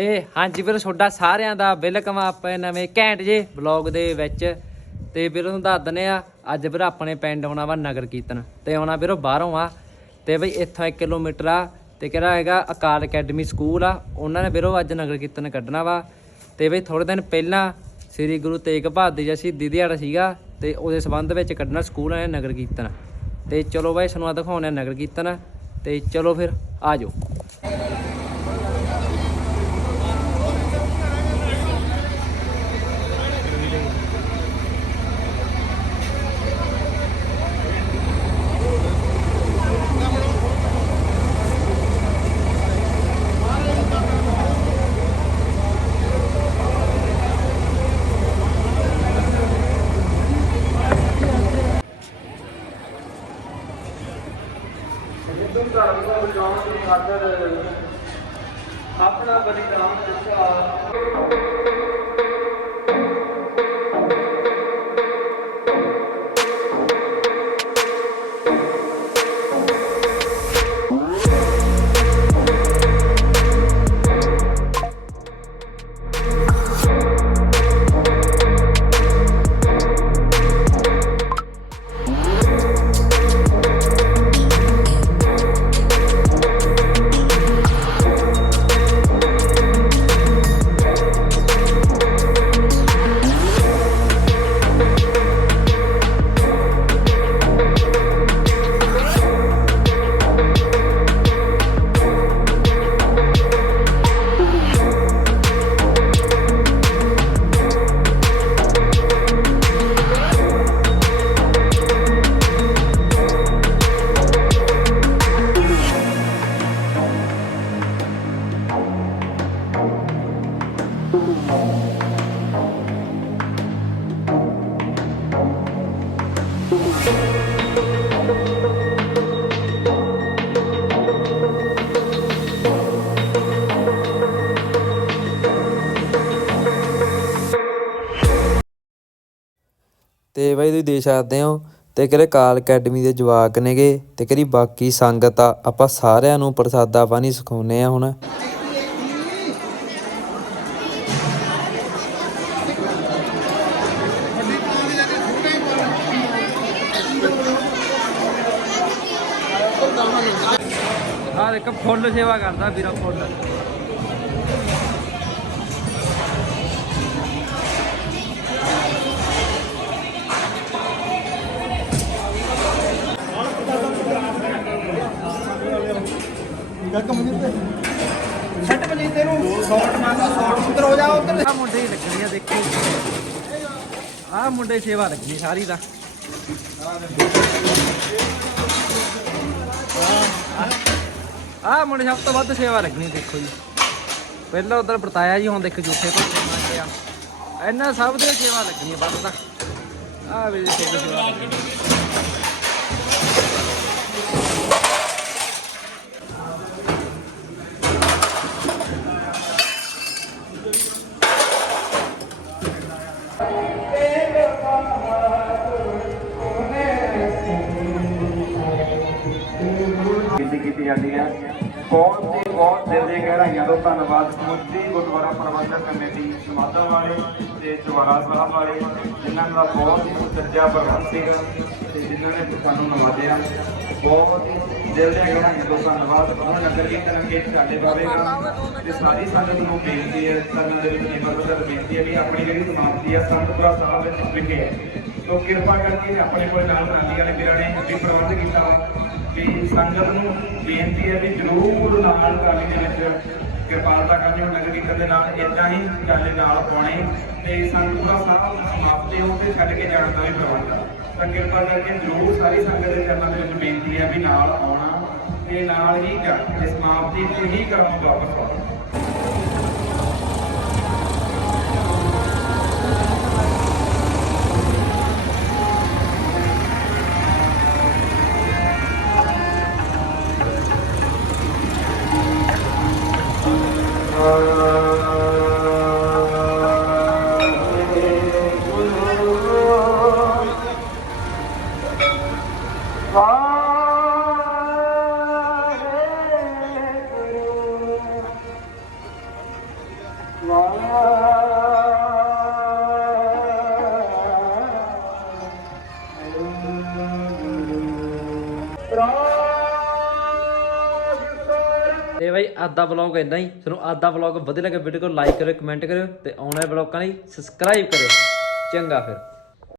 ਤੇ ਹਾਂਜੀ ਵੀਰ, ਤੁਹਾਡਾ ਸਾਰਿਆਂ ਦਾ ਵੈਲਕਮ ਆ ਆਪਣੇ ਨਵੇਂ ਘੈਂਟ ਜੇ ਬਲੌਗ ਦੇ ਵਿੱਚ। ਤੇ ਵੀਰ, ਤੁਹਾਨੂੰ ਦੱਸ ਦਨੇ ਆ, ਅੱਜ ਵੀਰ ਆਪਣੇ ਪਿੰਡ ਆਉਣਾ ਵਾ ਨਗਰ ਕੀਰਤਨ। ਤੇ ਆਉਣਾ ਵੀਰੋ ਬਾਹਰੋਂ ਆ। ਤੇ ਬਈ ਇੱਥੋਂ 1 ਕਿਲੋਮੀਟਰ ਆ, ਤੇ ਕਿਹੜਾ ਹੈਗਾ, ਅਕਾਲ ਅਕੈਡਮੀ ਸਕੂਲ ਆ। ਉਹਨਾਂ ਨੇ ਵੀਰੋ ਅੱਜ ਨਗਰ ਕੀਰਤਨ ਕੱਢਣਾ ਵਾ। ਤੇ ਬਈ ਥੋੜੇ ਦਿਨ ਪਹਿਲਾਂ ਸ੍ਰੀ ਗੁਰੂ ਤੇਗ ਬਹਾਦਰ ਜੀ ਸ਼ਹੀਦੀ ਦਿਹਾੜਾ ਸੀਗਾ, ਤੇ ਉਹਦੇ ਸੰਬੰਧ ਵਿੱਚ ਕੱਢਣਾ ਸਕੂਲ ਨੇ ਨਗਰ ਕੀਰਤਨ। ਤੇ ਚਲੋ ਬਾਈ ਸਾਨੂੰ ਆ ਦਿਖਾਉਂਦੇ ਆ ਨਗਰ ਕੀਰਤਨ। ਤੇ ਚਲੋ ਫਿਰ, ਆ ਜਾਓ। ਧਰਮ ਨੂੰ ਬਚਾਉਣ ਦੀ ਖਾਤਰ ਆਪਣਾ ਬਲੀਦਾਨ ਦਿੱਤਾ। ਤੇ ਬਾਈ ਤੁਸੀਂ ਦੇਖ ਸਕਦੇ ਹੋ ਤੇ ਕਿਹੜੇ ਕਾਲ ਅਕੈਡਮੀ ਦੇ ਜਵਾਕ ਨੇਗੇ ਤੇ ਕਿਹੜੀ ਬਾਕੀ ਸੰਗਤ ਆ। ਆਪਾਂ ਸਾਰਿਆਂ ਨੂੰ ਪ੍ਰਸਾਦਾ ਪਾਣੀ ਸਿਖਾਉਨੇ ਆ ਹੁਣ। ਆ ਦੇਖ, ਫੁੱਲ ਸੇਵਾ ਕਰਦਾ ਵੀਰਾ ਫੁੱਲ। ਛੱਟ ਬਲੀ ਤੈਨੂੰ ਸ਼ਾਟ ਮਾਰਦਾ ਸ਼ਾਟ ਉੱਧਰ ਹੋ ਜਾ ਉੱਧਰ। ਆ ਮੁੰਡੇ ਹੀ ਲੱਗਣੇ ਆ, ਦੇਖੋ। ਆ ਮੁੰਡੇ ਸੇਵਾ ਲੱਗਣੀ ਸਾਰੀ ਦਾ ਆ ਮੁੰਡੇ ਸਭ ਤੋਂ ਵੱਧ ਸੇਵਾ ਲੱਗਣੀ, ਦੇਖੋ ਜੀ। ਪਹਿਲਾਂ ਉਧਰ ਬਰਤਾਇਆ ਜੀ, ਹੁਣ ਦੇਖੋ ਜੂਠੇ ਭਾਂਡੇ ਮਾਰਦੇ ਆ। ਇਹਨਾਂ ਸਭ ਦੀ ਸੇਵਾ ਲੱਗਣੀ ਵੱਧ ਤਾਂ। ਆ ਵੀ ਸੇਵਾ ਸੇਵਾ ਲੱਗਣੀ। ਕੀਤੀ ਕੀਤੀ ਜਾਂਦੀ ਹੈ। ਬਹੁਤ ਹੀ ਬਹੁਤ ਦਿਲ ਦੇ ਗਹਿਰਾਈਆਂ ਤੋਂ ਧੰਨਵਾਦ? ਸਮੁੱਚੀ ਗੁਰਦੁਆਰਾ ਪ੍ਰਬੰਧਕ ਕਮੇਟੀ, ਸਮਾਧਾਂ ਵਾਲੇ ਤੇ ਚਵਾਲਾ ਸਾਹਿਬ ਵਾਲੇ, ਜਿਨ੍ਹਾਂ ਦਾ ਬਹੁਤ ਹੀ ਸੁਚੱਜਾ ਪ੍ਰਬੰਧ ਸੀਗਾ ਤੇ ਜਿਨ੍ਹਾਂ ਨੇ ਸਾਨੂੰ ਨਵਾਜਿਆ। ਬਹੁਤ ਹੀ ਦਿਲ ਦੇ ਗਹਿਰਾਈਆਂ ਤੋਂ ਧੰਨਵਾਦ। ਉਹਨਾਂ ਨਗਰ ਕੀਰਤਨ ਕੇ ਚਾਲੇ ਪਾਵੇਗਾ ਤੇ ਸਾਰੀ ਸੰਗਤ ਨੂੰ ਬੇਨਤੀ ਹੈ, ਸੰਗਤ ਦੇ ਵਿੱਚ ਨਿਮਰਤਾ ਬੇਨਤੀ ਹੈ ਵੀ ਆਪਣੀ ਜਿਹੜੀ ਸਮਾਪਤੀ ਹੈ ਸੰਤਪੁਰਾ ਸਾਹਿਬ ਵਿੱਚ ਵਿਖੇ। ਸੋ ਕਿਰਪਾ ਕਰਕੇ ਆਪਣੇ ਕੋਲ ਨਾਲ ਨਾਲੀ ਵਾਲੇ ਵੀਰਾਂ ਨੇ ਵੀ ਪ੍ਰਬੰਧ ਕੀਤਾ ਵਾ ਵੀ ਸੰਗਤ ਨੂੰ ਬੇਨਤੀ ਹੈ ਵੀ ਜਰੂਰ ਨਾਲ ਕਾਲੀ ਦੇ ਵਿੱਚ ਕਿਰਪਾਲਤਾ ਕਰਨੀ ਉਹ ਨਗਰ ਕੀਰਤਨ ਦੇ ਨਾਲ ਇਦਾਂ ਹੀ ਚਾਲੇ ਨਾਲ ਪਾਉਣੇ ਤੇ ਦਾ ਸਾਹ ਸਮਾਪਤੀ ਹੋ ਤੇ ਛੱਡ ਕੇ ਜਾਣ ਦਾ ਵੀ ਪ੍ਰਬੰਧ ਆ। ਤਾਂ ਕਿਰਪਾ ਕਰਕੇ ਜਰੂਰ ਸਾਰੀ ਸੰਗਤ ਦੇ ਚਰਨਾਂ ਦੇ ਵਿੱਚ ਬੇਨਤੀ ਹੈ ਵੀ ਨਾਲ ਆਉਣਾ ਤੇ ਨਾਲ ਹੀ ਜਾਣਾ ਤੇ ਸਮਾਪਤੀ ਤੇ ਹੀ ਕਰਾਉਣ ਵਾਪਸ ਆਉਣਾ। ਤੇ ਬਾਈ ਅੱਜ ਦਾ ਵਲੌਗ ਇੰਨਾ ਹੀ। ਤੁਹਾਨੂੰ ਅੱਜ ਦਾ ਵਲੌਗ ਵਧੀਆ ਲੱਗਾ ਵੀਡੀਓ ਨੂੰ ਲਾਈਕ ਕਰਿਓ ਕਮੈਂਟ ਕਰਿਓ ਤੇ ਆਉਣ ਵਾਲੇ ਵਲੌਗਾਂ ਲਈ ਸਬਸਕ੍ਰਾਈਬ ਕਰਿਓ। ਚੰਗਾ ਫਿਰ।